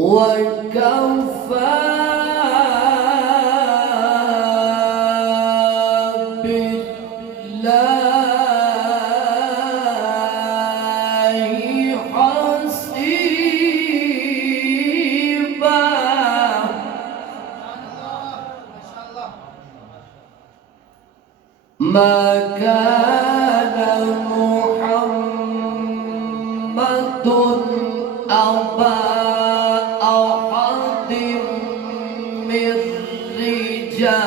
وكفى بالله حسيبا. ما كان محمد أبا أحد من رجالكم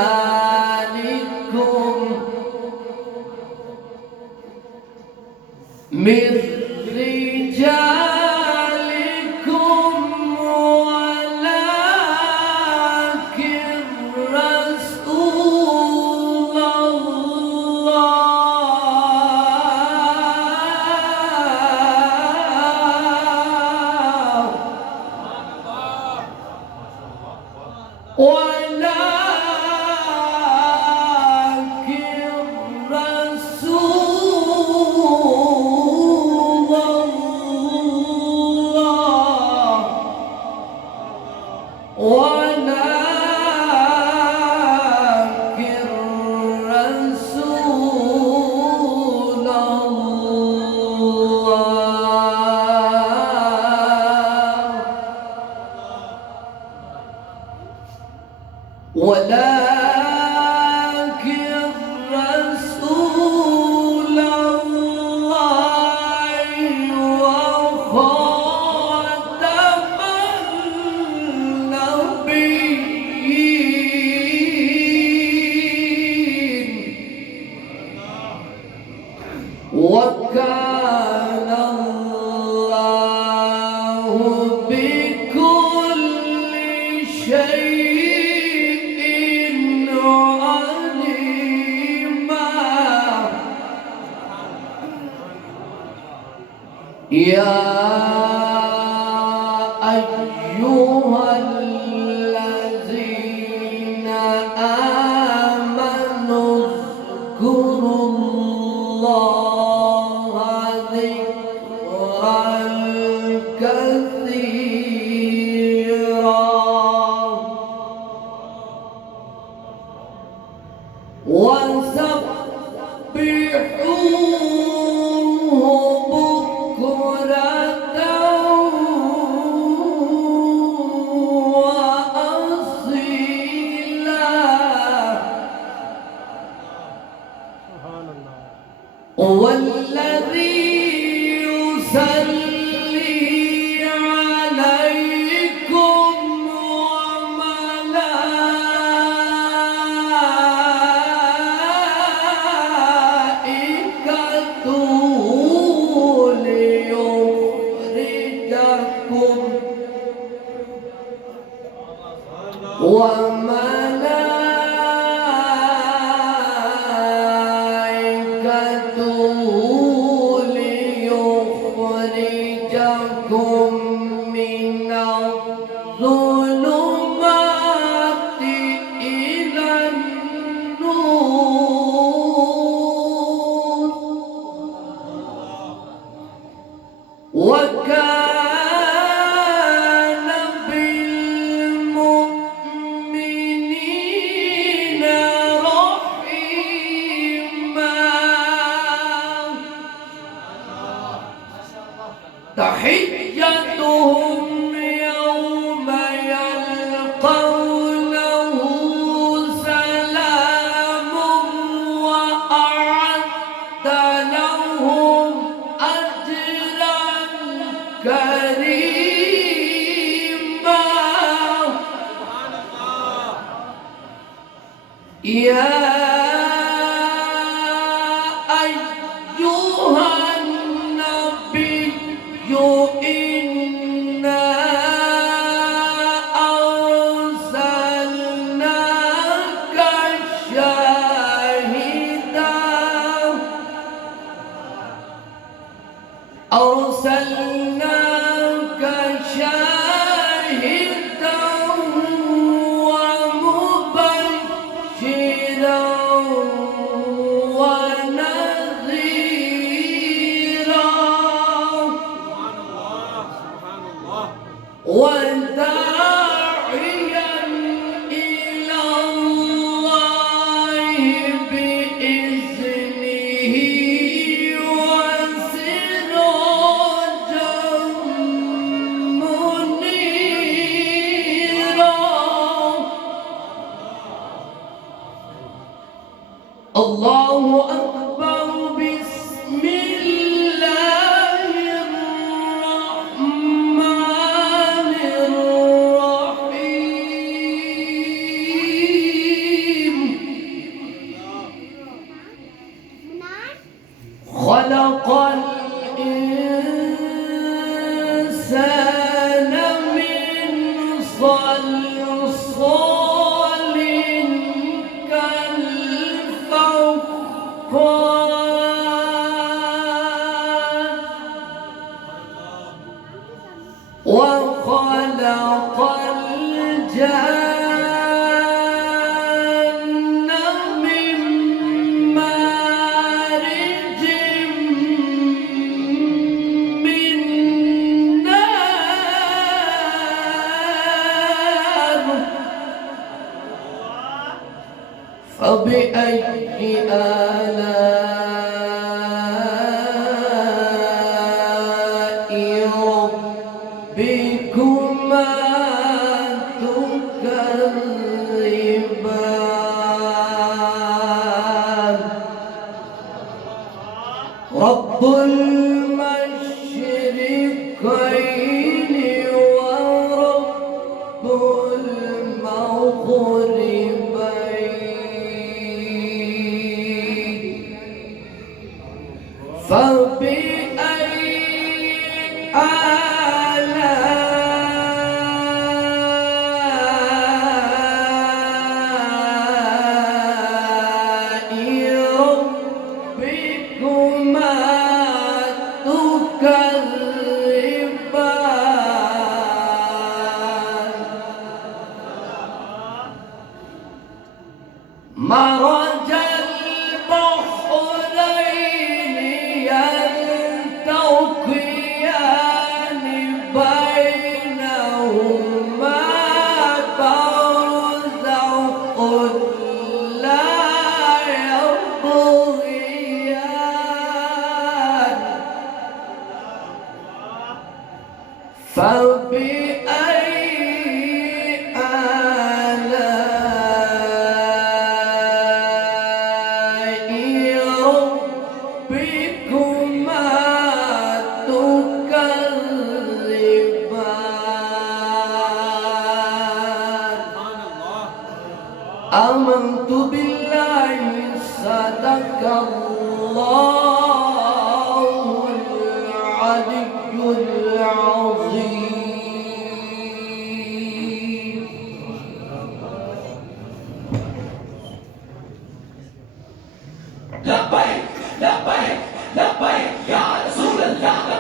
ولكن رسول الله ولكن رسول الله وخاتم النبيين وكان الله بكل شيء يا أيها الذين آمنوا اذكروا الله ذكرا كثيرا والذي يصلي عليكم وملائكته ليخرجكم ليخرجكم من الظلمات إلى النور وكان بالمؤمنين رحيما. تحيتهم يوم يلقونه سلام وأعد لهم أجرا كريما. يا أيها النبي إنا أرسلناك شاهدا ومبشرا ونذيرا وانت الله أكبر بسم الله الرحمن الرحيم خلق الإنسان من صلصال كالفخار وخلق الجن من مارج من نار فبأي آلاء ربكما تكذبان رب المشرقين ورب المغربين فبأي آلاء ربكما تكذبان مرج البحرين يلتقيان بينهما برزخ لا يبغيان فبأي آلاء ربكما تكذبان آمنت بالله صدق الله العلي العظيم لبيك لبيك لبيك يا رسول الله